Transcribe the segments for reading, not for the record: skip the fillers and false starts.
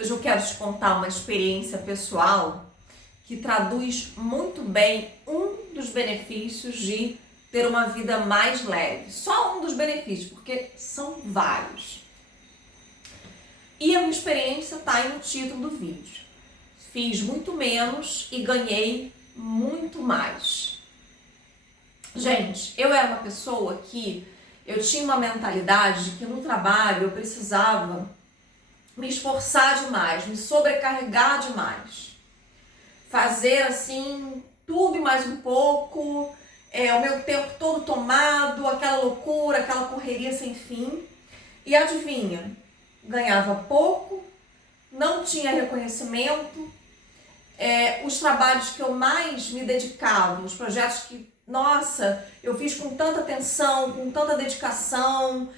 Hoje eu quero te contar uma experiência pessoal que traduz muito bem um dos benefícios de ter uma vida mais leve. Só um dos benefícios, porque são vários. E a minha experiência está aí no título do vídeo. Fiz muito menos e ganhei muito mais. Gente, eu era uma pessoa que eu tinha uma mentalidade de que no trabalho eu precisava me esforçar demais, me sobrecarregar demais. Fazer assim, tudo e mais um pouco, o meu tempo todo tomado, aquela loucura, aquela correria sem fim. E adivinha, ganhava pouco, não tinha reconhecimento, os trabalhos que eu mais me dedicava, os projetos que, nossa, eu fiz com tanta atenção, com tanta dedicação,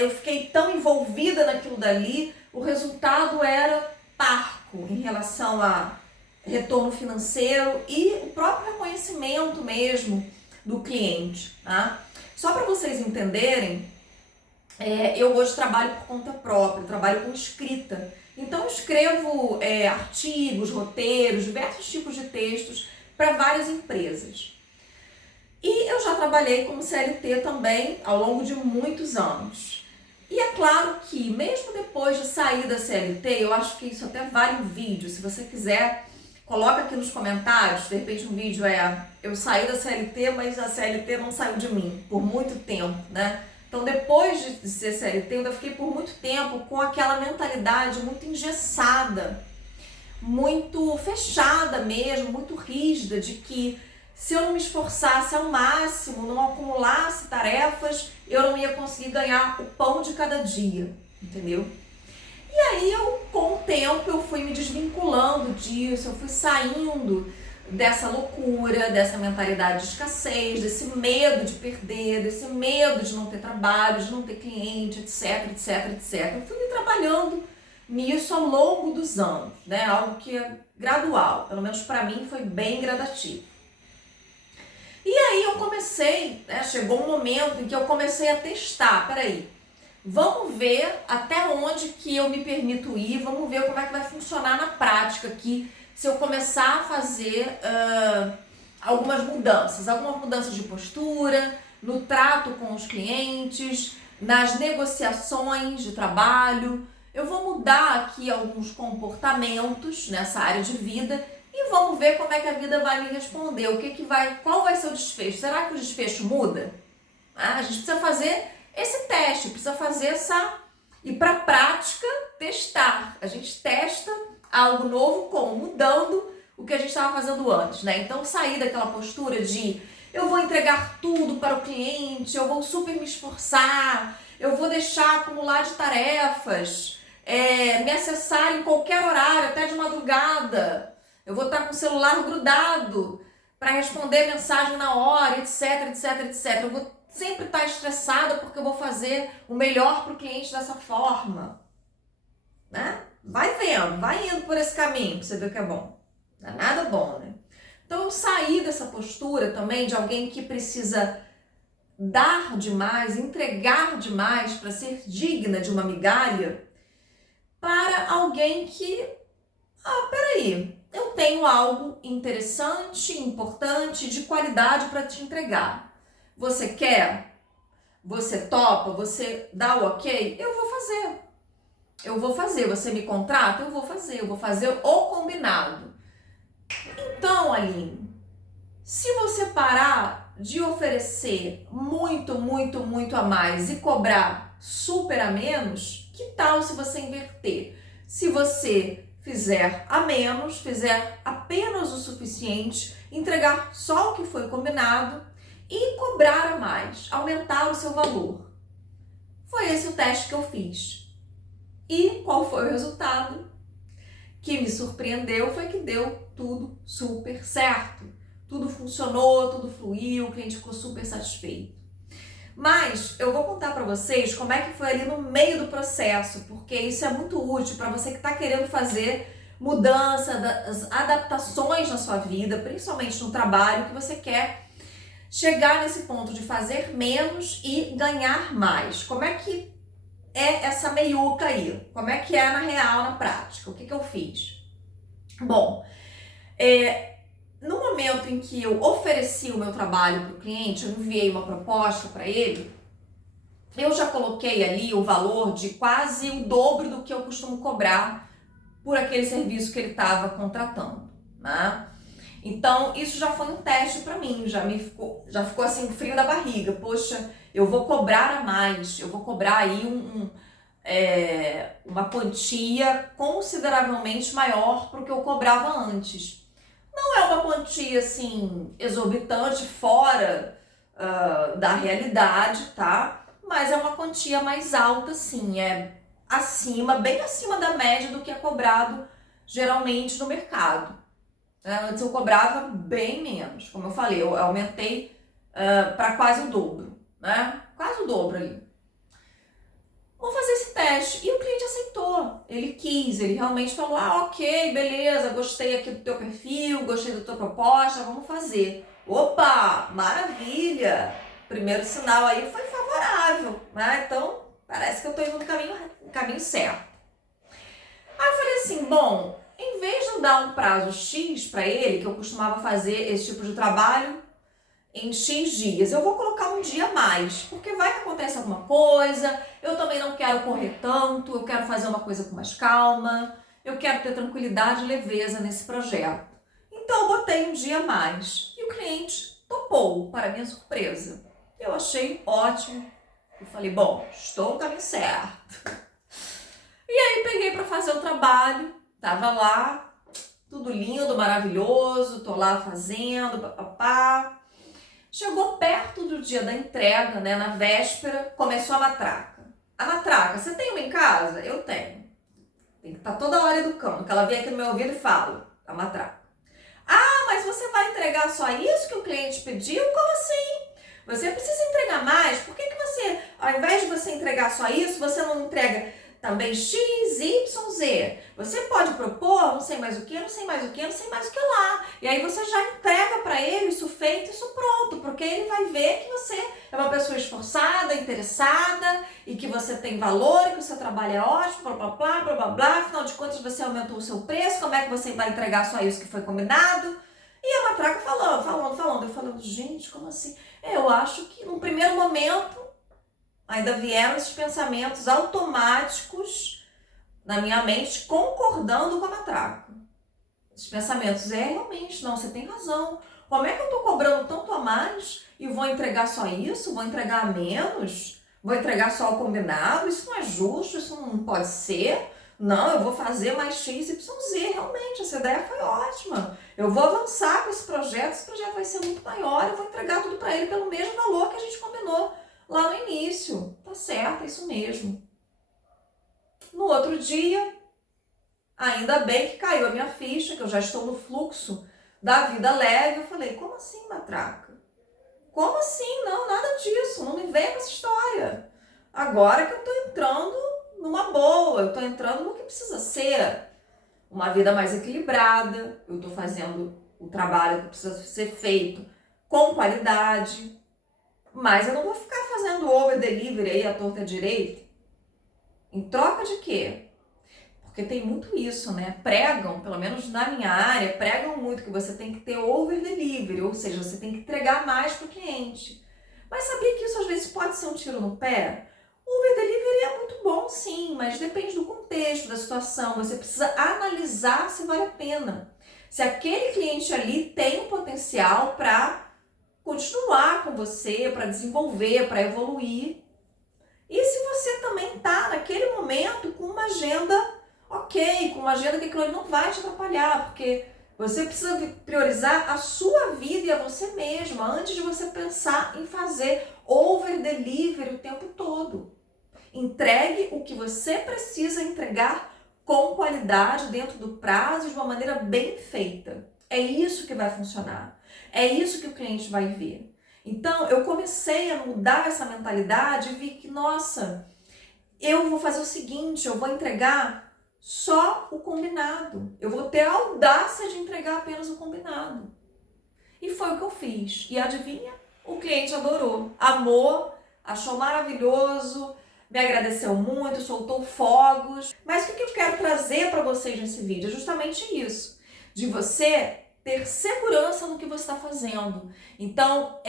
eu fiquei tão envolvida naquilo dali, o resultado era parco em relação a retorno financeiro e o próprio reconhecimento mesmo do cliente, tá? Só para vocês entenderem, eu hoje trabalho por conta própria, trabalho com escrita. Então eu escrevo artigos, roteiros, diversos tipos de textos para várias empresas. E eu já trabalhei como CLT também ao longo de muitos anos. E é claro que mesmo depois de sair da CLT, eu acho que isso até vale um vídeo, se você quiser, coloca aqui nos comentários, de repente um vídeo eu saí da CLT, mas a CLT não saiu de mim por muito tempo, né? Então depois de ser CLT, eu ainda fiquei por muito tempo com aquela mentalidade muito engessada, muito fechada mesmo, muito rígida, de que se eu não me esforçasse ao máximo, não acumulasse tarefas, eu não ia conseguir ganhar o pão de cada dia, entendeu? E aí, com o tempo, eu fui me desvinculando disso, eu fui saindo dessa loucura, dessa mentalidade de escassez, desse medo de perder, desse medo de não ter trabalho, de não ter cliente, etc, etc, etc. Eu fui me trabalhando nisso ao longo dos anos, né? Algo que é gradual, pelo menos para mim foi bem gradativo. E aí eu comecei, chegou um momento em que eu comecei a testar, peraí, vamos ver até onde que eu me permito ir, vamos ver como é que vai funcionar na prática aqui, se eu começar a fazer algumas mudanças de postura, no trato com os clientes, nas negociações de trabalho. Eu vou mudar aqui alguns comportamentos nessa área de vida e vamos ver como é que a vida vai me responder, qual vai ser o desfecho. Será que o desfecho muda? A gente precisa fazer esse teste, precisa fazer ir para a prática, testar. A gente testa algo novo como? Mudando o que a gente estava fazendo antes, né? Então sair daquela postura de eu vou entregar tudo para o cliente, eu vou super me esforçar, eu vou deixar acumular de tarefas, me acessar em qualquer horário, até de madrugada. Eu vou estar com o celular grudado para responder mensagem na hora, etc, etc, etc. Eu vou sempre estar estressada porque eu vou fazer o melhor para o cliente dessa forma, né? Vai vendo, vai indo por esse caminho para você ver o que é bom. Não é nada bom, né? Então eu saí dessa postura também de alguém que precisa dar demais, entregar demais para ser digna de uma migalha, para alguém que, peraí, eu tenho algo interessante, importante, de qualidade para te entregar. Você quer? Você topa? Você dá o ok? Eu vou fazer. Eu vou fazer. Você me contrata? Eu vou fazer. Eu vou fazer o combinado. Então, Aline, se você parar de oferecer muito, muito, muito a mais e cobrar super a menos, que tal se você inverter? Se você fizer a menos, fizer apenas o suficiente, entregar só o que foi combinado e cobrar a mais, aumentar o seu valor. Foi esse o teste que eu fiz. E qual foi o resultado? Que me surpreendeu foi que deu tudo super certo. Tudo funcionou, tudo fluiu, o cliente ficou super satisfeito. Mas eu vou contar para vocês como é que foi ali no meio do processo, porque isso é muito útil para você que está querendo fazer mudança, adaptações na sua vida, principalmente no trabalho, que você quer chegar nesse ponto de fazer menos e ganhar mais. Como é que é essa meiuca aí? Como é que é na real, na prática? O que eu fiz? Bom, no momento em que eu ofereci o meu trabalho para o cliente, eu enviei uma proposta para ele, eu já coloquei ali o valor de quase o dobro do que eu costumo cobrar por aquele serviço que ele estava contratando, né? Então, isso já foi um teste para mim, já ficou assim, frio da barriga. Poxa, eu vou cobrar a mais, eu vou cobrar aí uma quantia consideravelmente maior para o que eu cobrava antes. Não é uma quantia assim exorbitante, fora da realidade, tá? Mas é uma quantia mais alta, sim, bem acima da média do que é cobrado geralmente no mercado. Antes eu cobrava bem menos, como eu falei, eu aumentei para quase o dobro, né? Quase o dobro ali. Vou fazer esse teste. E o cliente aceitou, ele quis, ele realmente falou, ok, beleza, gostei aqui do teu perfil, gostei da tua proposta, vamos fazer. Opa, maravilha! Primeiro sinal aí foi favorável, né? Então, parece que eu tô indo no caminho certo. Aí eu falei assim, bom, em vez de eu dar um prazo X para ele, que eu costumava fazer esse tipo de trabalho em X dias, eu vou colocar um dia a mais, porque vai que acontece alguma coisa, eu também não quero correr tanto, eu quero fazer uma coisa com mais calma, eu quero ter tranquilidade e leveza nesse projeto. Então eu botei um dia a mais e o cliente topou, para minha surpresa. Eu achei ótimo. Eu falei, bom, estou no caminho certo. E aí peguei para fazer o trabalho, tava lá, tudo lindo, maravilhoso, tô lá fazendo, papapá. Chegou perto do dia da entrega, né, na véspera, começou a matraca. A matraca, você tem uma em casa? Eu tenho. Tem que estar toda hora educando, que ela vem aqui no meu ouvido e fala, a matraca. Ah, mas você vai entregar só isso que o cliente pediu? Como assim? Você precisa entregar mais? Por que você, ao invés de você entregar só isso, você não entrega também X, Y, Z? Você pode propor não sei mais o que, não sei mais o que, não sei mais o que lá. E aí você já entrega para ele isso feito, isso pronto, porque ele vai ver que você é uma pessoa esforçada, interessada e que você tem valor, e que o seu trabalho é ótimo, blá, blá, blá, blá, blá, blá. Afinal de contas, você aumentou o seu preço, como é que você vai entregar só isso que foi combinado? E a matraca falando. Eu falando, gente, como assim? Eu acho que num primeiro momento ainda vieram esses pensamentos automáticos na minha mente concordando com a matraca. Esses pensamentos, realmente, não, você tem razão. Como é que eu tô cobrando tanto a mais e vou entregar só isso? Vou entregar a menos? Vou entregar só o combinado? Isso não é justo, isso não pode ser. Não, eu vou fazer mais X, Y, Z. Realmente, essa ideia foi ótima. Eu vou avançar com esse projeto vai ser muito maior, eu vou entregar tudo para ele pelo mesmo valor que a gente combinou lá no início. Tá certo, é isso mesmo. No outro dia, ainda bem que caiu a minha ficha, que eu já estou no fluxo da vida leve. Eu falei, como assim, matraca? Como assim? Não, nada disso, não me vem com essa história. Agora que eu tô entrando numa boa, eu tô entrando no que precisa ser. Uma vida mais equilibrada, eu tô fazendo o trabalho que precisa ser feito com qualidade, mas eu não vou ficar fazendo over delivery aí à torta direita. Em troca de quê? Porque tem muito isso, né? Pregam, pelo menos na minha área, pregam muito que você tem que ter over delivery, ou seja, você tem que entregar mais para o cliente. Mas sabia que isso às vezes pode ser um tiro no pé? O over delivery é muito bom, sim, mas depende do contexto, da situação. Você precisa analisar se vale a pena. Se aquele cliente ali tem um potencial para continuar com você, para desenvolver, para evoluir. E se você também está naquele momento com uma agenda ok, com uma agenda que aquilo ali não vai te atrapalhar, porque você precisa priorizar a sua vida e a você mesma antes de você pensar em fazer over delivery o tempo todo. Entregue o que você precisa entregar com qualidade, dentro do prazo, de uma maneira bem feita. É isso que vai funcionar. É isso que o cliente vai ver. Então, eu comecei a mudar essa mentalidade e vi que, nossa, eu vou fazer o seguinte, eu vou entregar só o combinado. Eu vou ter a audácia de entregar apenas o combinado. E foi o que eu fiz. E adivinha? O cliente adorou, amou, achou maravilhoso, me agradeceu muito, soltou fogos. Mas o que eu quero trazer para vocês nesse vídeo é justamente isso, de você ter segurança no que você está fazendo. Então,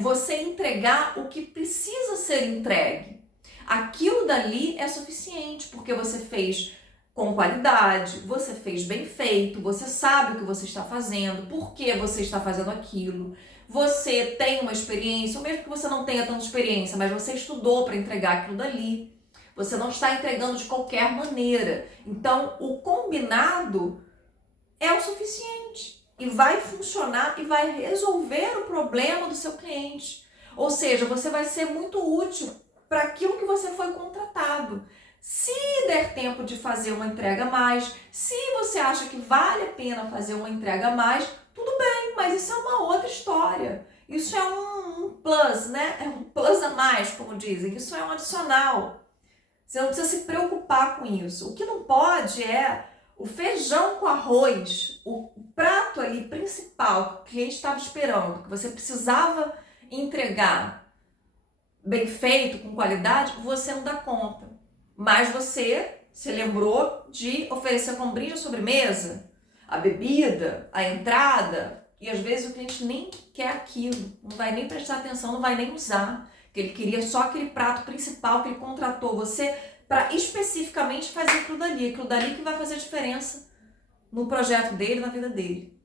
você entregar o que precisa ser entregue. Aquilo dali é suficiente, porque você fez com qualidade, você fez bem feito, você sabe o que você está fazendo, por que você está fazendo aquilo, você tem uma experiência, ou mesmo que você não tenha tanta experiência, mas você estudou para entregar aquilo dali, você não está entregando de qualquer maneira. Então, o combinado é o suficiente e vai funcionar e vai resolver o problema do seu cliente. Ou seja, você vai ser muito útil para aquilo que você foi contratado. Se der tempo de fazer uma entrega a mais, se você acha que vale a pena fazer uma entrega a mais, tudo bem, mas isso é uma outra história. Isso é um plus, né? É um plus a mais, como dizem. Isso é um adicional. Você não precisa se preocupar com isso. O que não pode é o feijão com arroz, o prato ali principal que o cliente estava esperando, que você precisava entregar bem feito, com qualidade, você não dá conta. Mas você se lembrou de oferecer como brinde a sobremesa, a bebida, a entrada, e às vezes o cliente nem quer aquilo, não vai nem prestar atenção, não vai nem usar, que ele queria só aquele prato principal que ele contratou você para especificamente fazer aquilo dali que vai fazer diferença no projeto dele, na vida dele.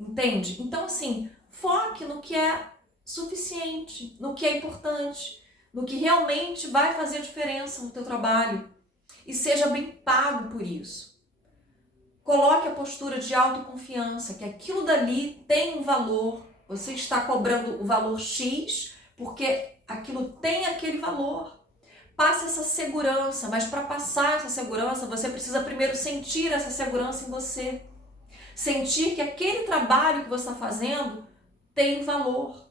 Entende? Então, assim, foque no que é suficiente, no que é importante, no que realmente vai fazer diferença no teu trabalho e seja bem pago por isso. Coloque a postura de autoconfiança, que aquilo dali tem um valor, você está cobrando o valor X porque aquilo tem aquele valor. Passe essa segurança, mas para passar essa segurança, você precisa primeiro sentir essa segurança em você. Sentir que aquele trabalho que você está fazendo tem valor.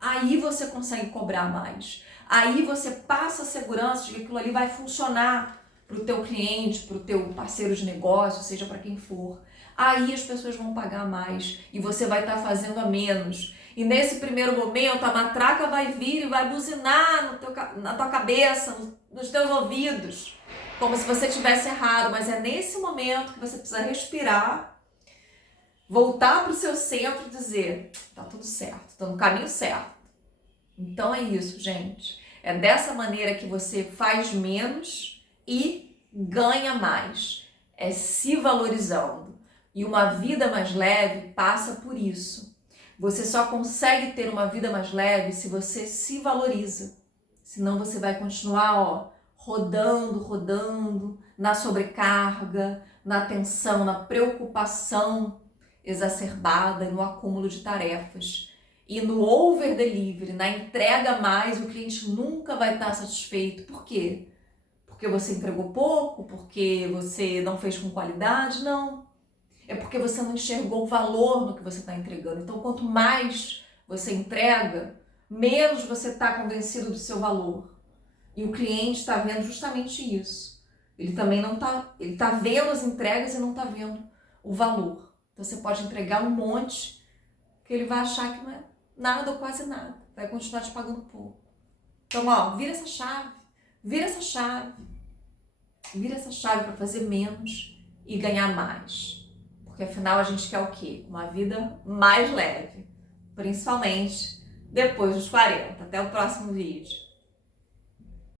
Aí você consegue cobrar mais. Aí você passa a segurança de que aquilo ali vai funcionar para o teu cliente, para o teu parceiro de negócio, seja para quem for. Aí as pessoas vão pagar mais e você vai estar fazendo a menos. E nesse primeiro momento a matraca vai vir e vai buzinar na tua cabeça, nos teus ouvidos, como se você tivesse errado. Mas é nesse momento que você precisa respirar, voltar para o seu centro e dizer, tá tudo certo, tô no caminho certo. Então é isso, gente. É dessa maneira que você faz menos e ganha mais. É se valorizando. E uma vida mais leve passa por isso. Você só consegue ter uma vida mais leve se você se valoriza. Senão você vai continuar, rodando, na sobrecarga, na tensão, na preocupação exacerbada, no acúmulo de tarefas. E no over delivery, na entrega a mais, o cliente nunca vai estar satisfeito. Por quê? Porque você entregou pouco? Porque você não fez com qualidade? Não. É porque você não enxergou o valor no que você está entregando. Então, quanto mais você entrega, menos você está convencido do seu valor. E o cliente está vendo justamente isso. Ele também não está, ele está vendo as entregas e não está vendo o valor. Então, você pode entregar um monte que ele vai achar que não é nada ou quase nada. Vai continuar te pagando pouco. Então, vira essa chave. Vira essa chave. Vira essa chave para fazer menos e ganhar mais. Porque afinal a gente quer o quê? Uma vida mais leve. Principalmente depois dos 40. Até o próximo vídeo.